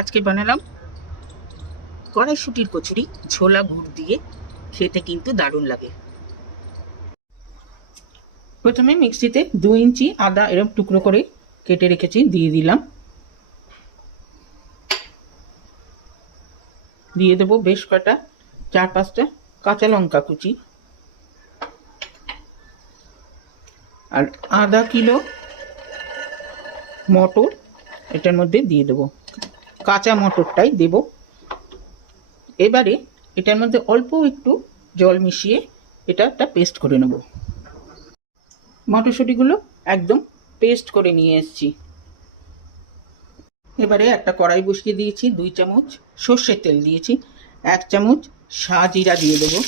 আজকে বানালাম কড়াইশুটির কচুরি ছোলা গুড় দিয়ে খেতে কিন্তু দারুণ লাগে। প্রথমে মিক্সিতে দু ইঞ্চি আদা এরকম টুকরো করে কেটে রেখেছি, দিয়ে দিলাম। দিয়ে দেবো বেশ কটা চার পাঁচটা কাঁচা লঙ্কা কুচি। আর আধা কিলো মটর এটার মধ্যে দিয়ে দেবো। কাঁচা মটরটাই দেব। এবারে এটার মধ্যে অল্প একটু জল মিশিয়ে এটা একটা পেস্ট করে নেব। মটরশুঁটিগুলো একদম পেস্ট করে নিয়ে এসেছি। এবারে একটা কড়াই বসিয়ে দিয়েছি, দুই চামচ সর্ষের তেল দিয়েছি, এক চামচ সাজিরা দিয়ে দেবো।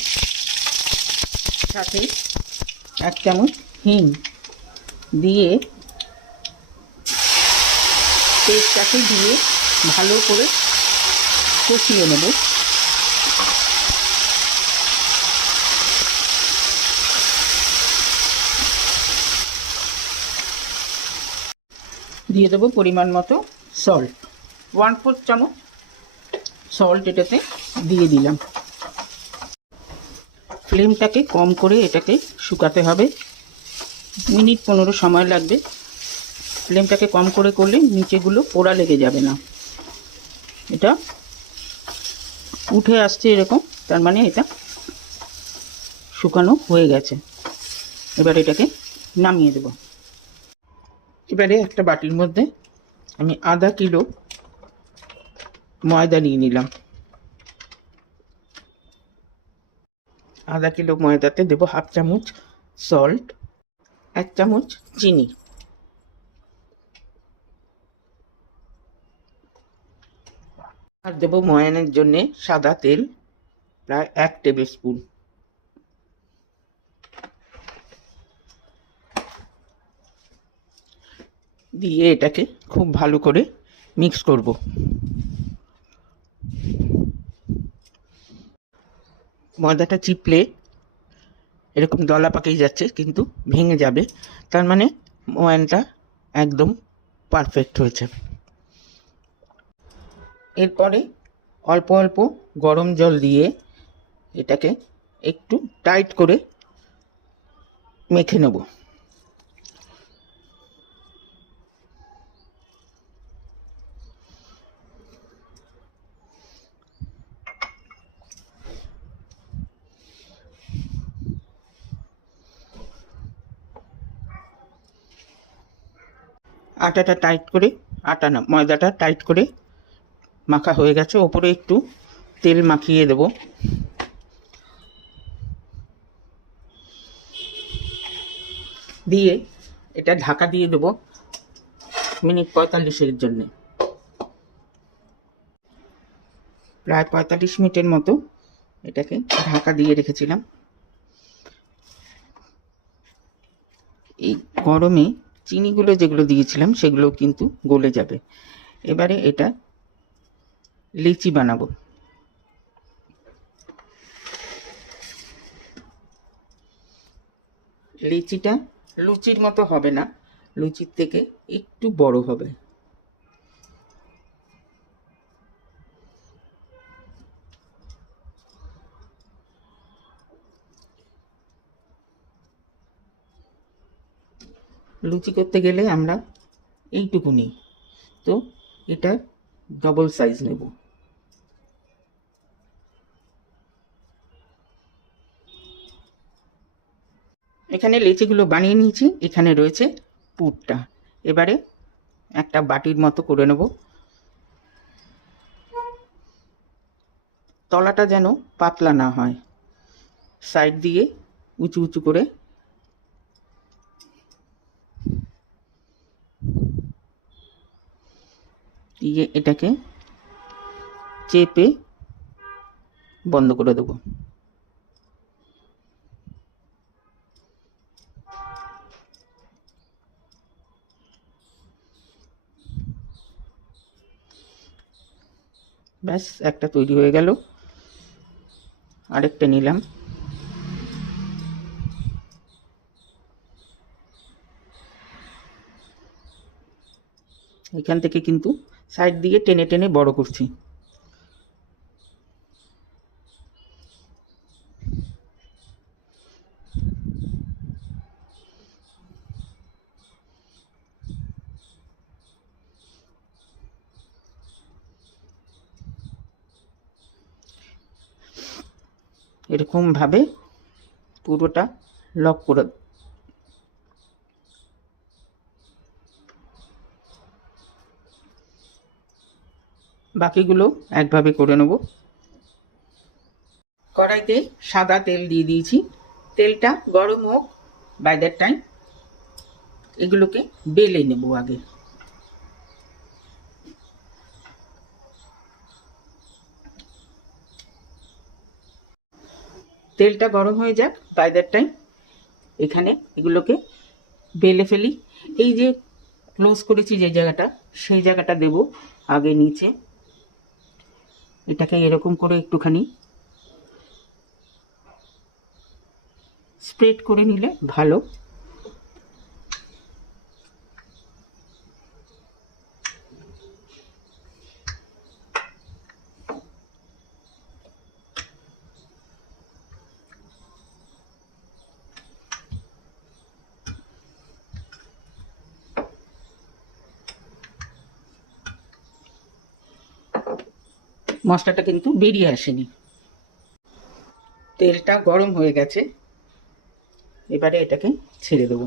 সাথে এক চামচ হিং দিয়ে পেস্টটাকে দিয়ে ভালো করে কষিয়ে নেব। দিয়ে দেবো পরিমাণ মতো সল্ট ওয়ান ফোর্থ চামচ সল্ট এটাতে দিয়ে দিলাম। ফ্লেমটাকে কম করে এটাকে শুকাতে হবে। মিনিট পনেরো সময় লাগবে। ফ্লেমটাকে কম করে করলে নিচেগুলো পোড়া লেগে যাবে না। এটা উঠে আসছে এরকম, তার মানে এটা শুকানো হয়ে গেছে। এবার এটাকে নামিয়ে দেব। এবারে একটা বাটির মধ্যে আমি আধা কিলো ময়দা নিয়ে নিলাম। আধা কিলো ময়দাতে দেবো হাফ চামচ সল্ট এক চামচ চিনি। আর দেবো ময়ানের জন্যে সাদা তেল, প্রায় এক টেবিল স্পুন। দিয়ে এটাকে খুব ভালো করে মিক্স করব। ময়দাটা চিপলে এরকম দলা পাকিয়ে যাচ্ছে, কিন্তু ভেঙে যাবে। তার মানে ময়ানটা একদম পারফেক্ট হয়েছে। এরপরে অল্প অল্প গরম জল দিয়ে এটাকে একটু টাইট করে মেখে নেব। আটাটা টাইট করে, আটা না, ময়দাটা টাইট করে মাখা হয়ে গেছে। ওপরে একটু তেল মাখিয়ে দেব। দিয়ে এটা ঢাকা দিয়ে দেবো মিনিট পঁয়তাল্লিশের জন্যে। প্রায় পঁয়তাল্লিশ মিনিটের মতো এটাকে ঢাকা দিয়ে রেখেছিলাম। এই গরমে চিনিগুলো যেগুলো দিয়েছিলাম সেগুলো কিন্তু গলে যাবে। এবারে এটা লিচি বানাবো। লিচিটা লুচির মতো হবে না, লুচির থেকে একটু বড় হবে। লুচি করতে গেলে আমরা এইটুকু নিই তো এটা ডবল সাইজ নেব। এখানে লেচিগুলো বানিয়ে নিয়েছি। এখানে রয়েছে পুরটা। এবারে একটা বাটির মতো করে নেব। তলাটা যেন পাতলা না হয়। সাইড দিয়ে উঁচু উঁচু করে দিয়ে এটাকে চেপে বন্ধ করে দেবো। ব্যাস, একটা তৈরি হয়ে গেল। আরেকটা নিলাম। এখান থেকে কিন্তু সাইড দিয়ে টেনে টেনে বড় করছি। এরকমভাবে পুরোটা লক করে বাকিগুলো একভাবে করে নেব। কড়াইতে সাদা তেল দিয়ে দিয়েছি। তেলটা গরম হোক বাই দ্যাট টাইম এগুলোকে বেলে নেব আগে। তেলটা গরম হয়ে যাক বাই দ্যাট টাইম এখানে এগুলোকে বেলে ফেলি। এই যে ক্লোজ করেছি যে জায়গাটা, সেই জায়গাটা দেব আগে নিচে। এটাকে এরকম করে একটুখানি স্প্রেড করে নিলে ভালো। মশলাটা কিন্তু বেরিয়ে আসেনি। তেলটা গরম হয়ে গেছে। এবারে এটাকে ছেড়ে দেবো।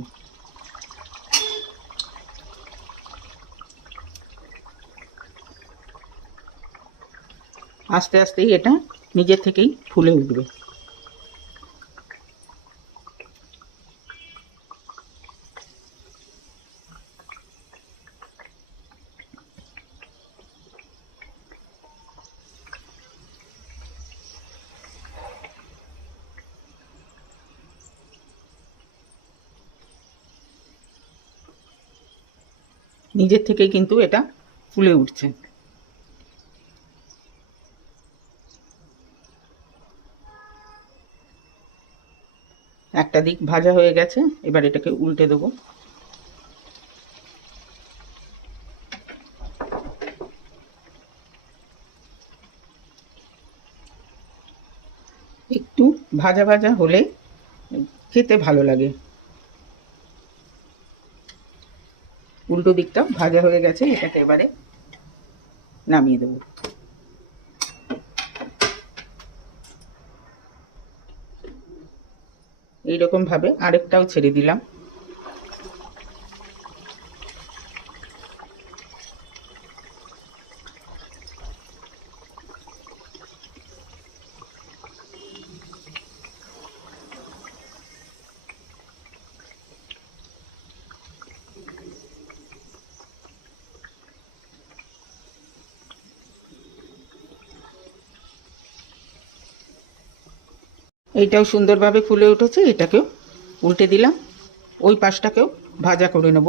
আস্তে আস্তেই এটা নিজের থেকেই ফুলে উঠবে। নিজের থেকেই কিন্তু এটা ফুলে উঠছে। একটা দিক ভাজা হয়ে গেছে, এবার এটাকে উল্টে দেবো। একটু ভাজা ভাজা হলে খেতে ভালো লাগে। উল্টো দিকটা ভাজা হয়ে গেছে এটাকে এবারে নামিয়ে দেব। এইরকম ভাবে আরেকটাও ছেড়ে দিলাম। এইটাও সুন্দরভাবে ফুলে উঠেছে, এটাকেও উল্টে দিলাম। ওই পাশটাকেও ভাজা করে নেব।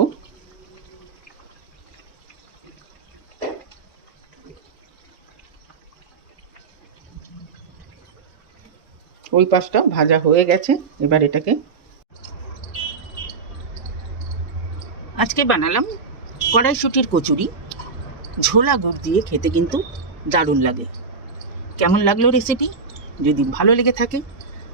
ওই পাশটা ভাজা হয়ে গেছে, এবার এটাকে আজকে বানালাম কড়াইশুটির কচুরি। ঝোলা গুড় দিয়ে খেতে কিন্তু দারুণ লাগে। কেমন লাগল রেসিপি যদি ভালো লেগে থাকে